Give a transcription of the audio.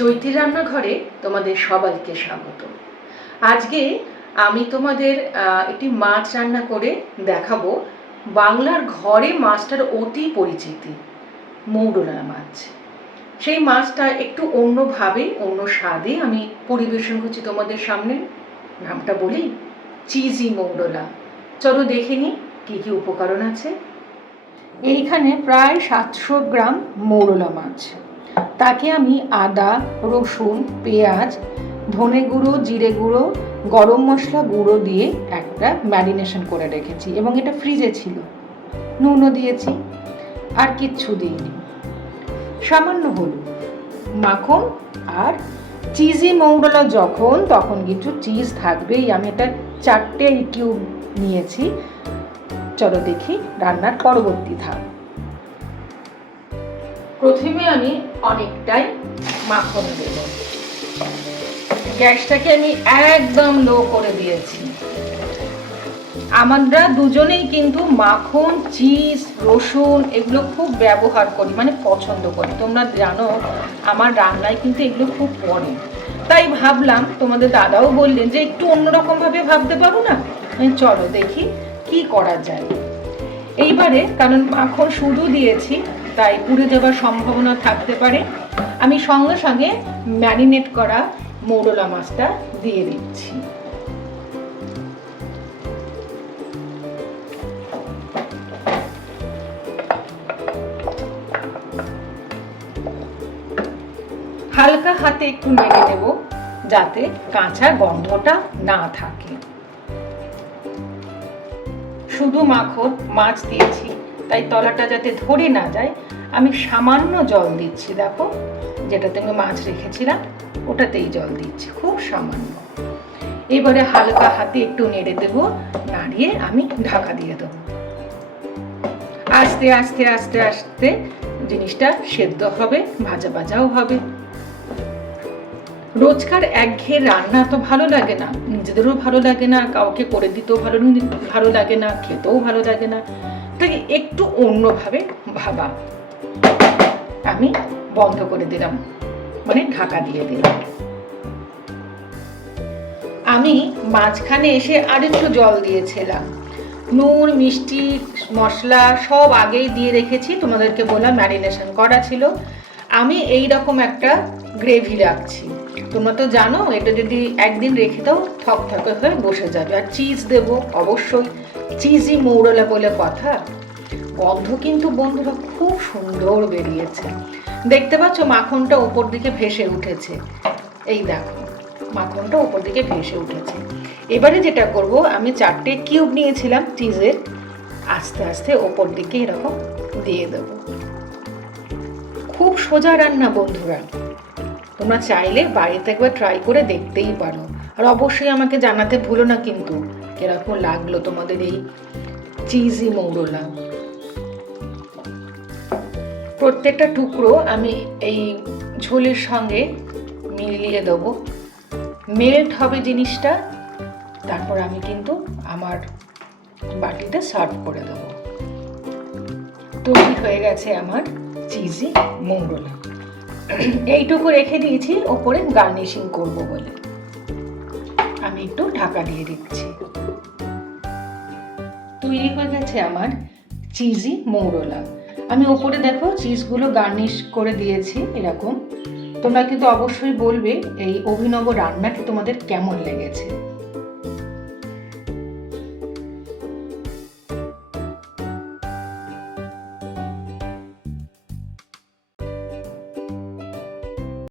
রান্নাঘরে তোমাদের সবাইকে স্বাগত। আজকে আমি তোমাদের একটি মাছ রান্না করে দেখাবো। বাংলার ঘরে মাছটার অতি পরিচিতি মৌরলা মাছ। সেই মাছটা একটু অন্যভাবে, অন্য স্বাদে আমি পরিবেশন করছি তোমাদের সামনে। নামটা বলি, চিজি মৌরলা চলো দেখে নিই কী কী উপকরণ আছে। এইখানে প্রায় সাতশো গ্রাম মৌরলা মাছ। তাকে আমি আদা, রসুন, পেঁয়াজ, ধনে গুঁড়ো, জিরে গুঁড়ো, গরম মশলা গুঁড়ো দিয়ে একটা ম্যারিনেশন করে রেখেছি এবং এটা ফ্রিজে ছিল। নুনও দিয়েছি, আর কিচ্ছু দিইনি। সামান্য হলুদ, মাখন আর চিজি মৌরলা যখন, তখন কিছু চিজ থাকবেই। আমি এটা চারটে কিউব নিয়েছি। চলো দেখি রান্নার পরবর্তী ধাপ। প্রথমে আমি অনেকটাই মাখন দেব। গ্যাসটাকে আমি একদম লো করে দিয়েছি। আমরা দুজনেই কিন্তু মাখন, চিজ, রসুন এগুলো খুব ব্যবহার করি মানে পছন্দ করি। তোমরা জানো, আমার রান্নায় কিন্তু এগুলো খুব পড়ে। তাই ভাবলাম, তোমাদের দাদাও বললেন যে একটু অন্যরকমভাবে ভাবতে পারো না? চলো দেখি কি করা যায়। এইবারে, কারণ মাখন শুধু দিয়েছি তাই পুড়ে যাওয়ার সম্ভাবনা থাকতে পারে। আমি সঙ্গে সঙ্গে ম্যারিনেট করা মৌরলা মাছটা দিয়ে দিচ্ছি। হালকা হাতে একটু নেড়ে দেব যাতে কাঁচা গন্ধটা না থাকে। শুধু মাখন মাছ দিয়েছি। তাই তলাটা যাতে ধরে না যায়, আমি সামান্য জল দিচ্ছি, দেখো, যেটাতে আমি মাছ রেখেছিলাম, ওটাতেই জল দিচ্ছি, খুব সামান্য। এবারে হালকা হাতে একটু নেড়ে দেবো, নাড়িয়ে আমি ঢাকা দিয়ে দেবো। আস্তে আস্তে আস্তে আস্তে জিনিসটা সেদ্ধ হবে, ভাজা ভাজাও হবে। রোজকার একঘেয়ে রান্না তো ভালো লাগে না, নিজেদেরও ভালো লাগে না, কাউকে করে দিতেও ভালো ভালো লাগে না, খেতেও ভালো লাগে না। তাই একটু অন্যভাবে ভাবা। আমি বন্ধ করে দিলাম। মানে ঢাকা দিয়ে দিলাম। আমি মাঝখানে এসে আরেকটু জল দিয়েছিলাম। নুন, মিষ্টি, মশলা সব আগেই দিয়ে রেখেছি। তোমাদেরকে বললাম ম্যারিনেশন করা ছিল। আমি এই রকম একটা গ্রেভি রাখছি। তোমরা তো জানো, এটা যদি একদিন রেখে দাও থক থকে হয়ে বসে যাবে। আর চিজ দেবো, অবশ্যই। চিজি মৌরলা বলে কথা। গন্ধ কিন্তু বন্ধুরা খুব সুন্দর বেরিয়েছে। দেখতে পাচ্ছ, মাখনটা ওপর দিকে ভেসে উঠেছে। এই দেখো, মাখনটা ওপর দিকে ভেসে উঠেছে। এবারে যেটা করব, আমি চারটে কিউব নিয়েছিলাম চিজের। আস্তে আস্তে ওপর দিকে এরকম দিয়ে দেবো। খুব সোজা রান্না বন্ধুরা। তোমরা চাইলে বাড়িতে একবার ট্রাই করে দেখতেই পারো। আর অবশ্যই আমাকে জানাতে ভুলো না কিন্তু কীরকম লাগল তোমাদের এই চিজি মৌরলা। প্রত্যেকটা টুকরো আমি এই ঝোলের সঙ্গে মিলিয়ে দেবো। মেল্ট হবে জিনিসটা, তারপর আমি কিন্তু আমার বাটিতে সার্ভ করে দেবো। তৈরি হয়ে গেছে আমার চিজি মৌরলা। এইটুকু রেখে দিয়েছি, ওপরে গার্নিশিং করব বলে। ঢাকা দিয়ে দিচ্ছি। তৈরি হয়ে গেছে আমার চিজি মৌরলা। আমি ওপরে দেখো চিজগুলো গার্নিশ করে দিয়েছি এরকম। তোমরা কিন্তু অবশ্যই বলবে এই অভিনব রান্নাটি তোমাদের কেমন লেগেছে।